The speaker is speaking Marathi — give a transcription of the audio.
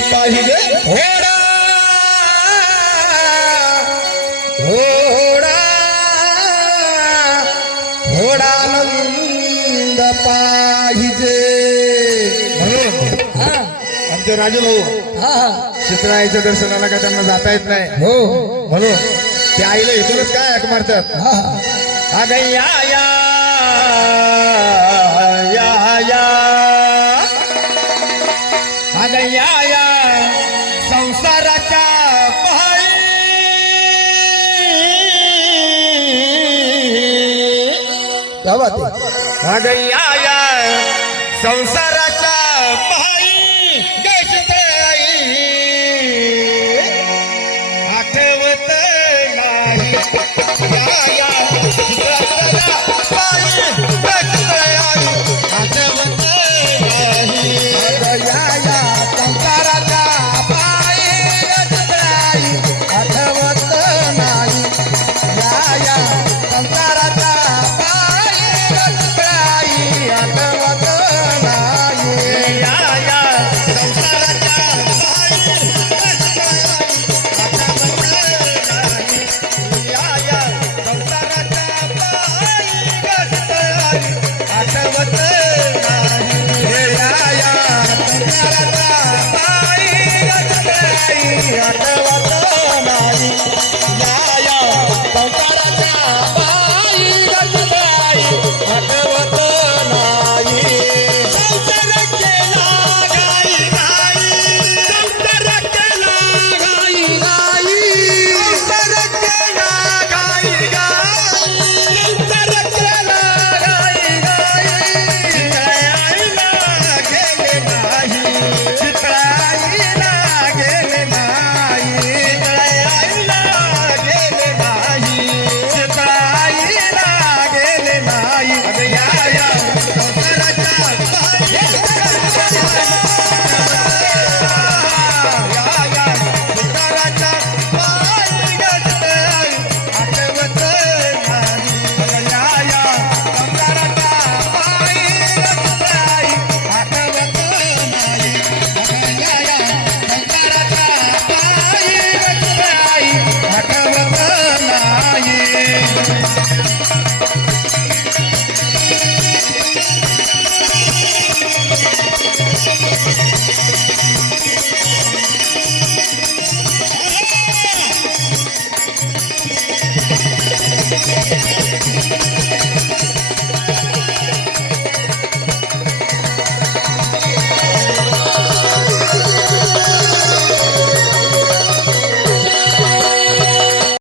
पाहिजे घोडा घोडा घोडानंद पाहिजे म्हणून हा आमचे राजू भाऊ हा चित्राईच्या दर्शनाला काय त्यांना जाता येत नाही हो म्हणून त्या आईला इथूनच काय हाक मारतात हा अगं या या या या अगं या या संसाराच्या पहाडी क्या बात आहे अगं या या संसाराच्या पहाडी गशताई आठवत नाही या या संसाराच्या पहाडी गशताई आठवत नाही अगं या या संसाराच्या पायी गजराई आठवत नाही या या संसाराच्या पायी गजराई आठवत नाही या या संसाराच्या पहाडी गशताई आठवत नाही हे या या संसाराच्या पायी गजराई आठवत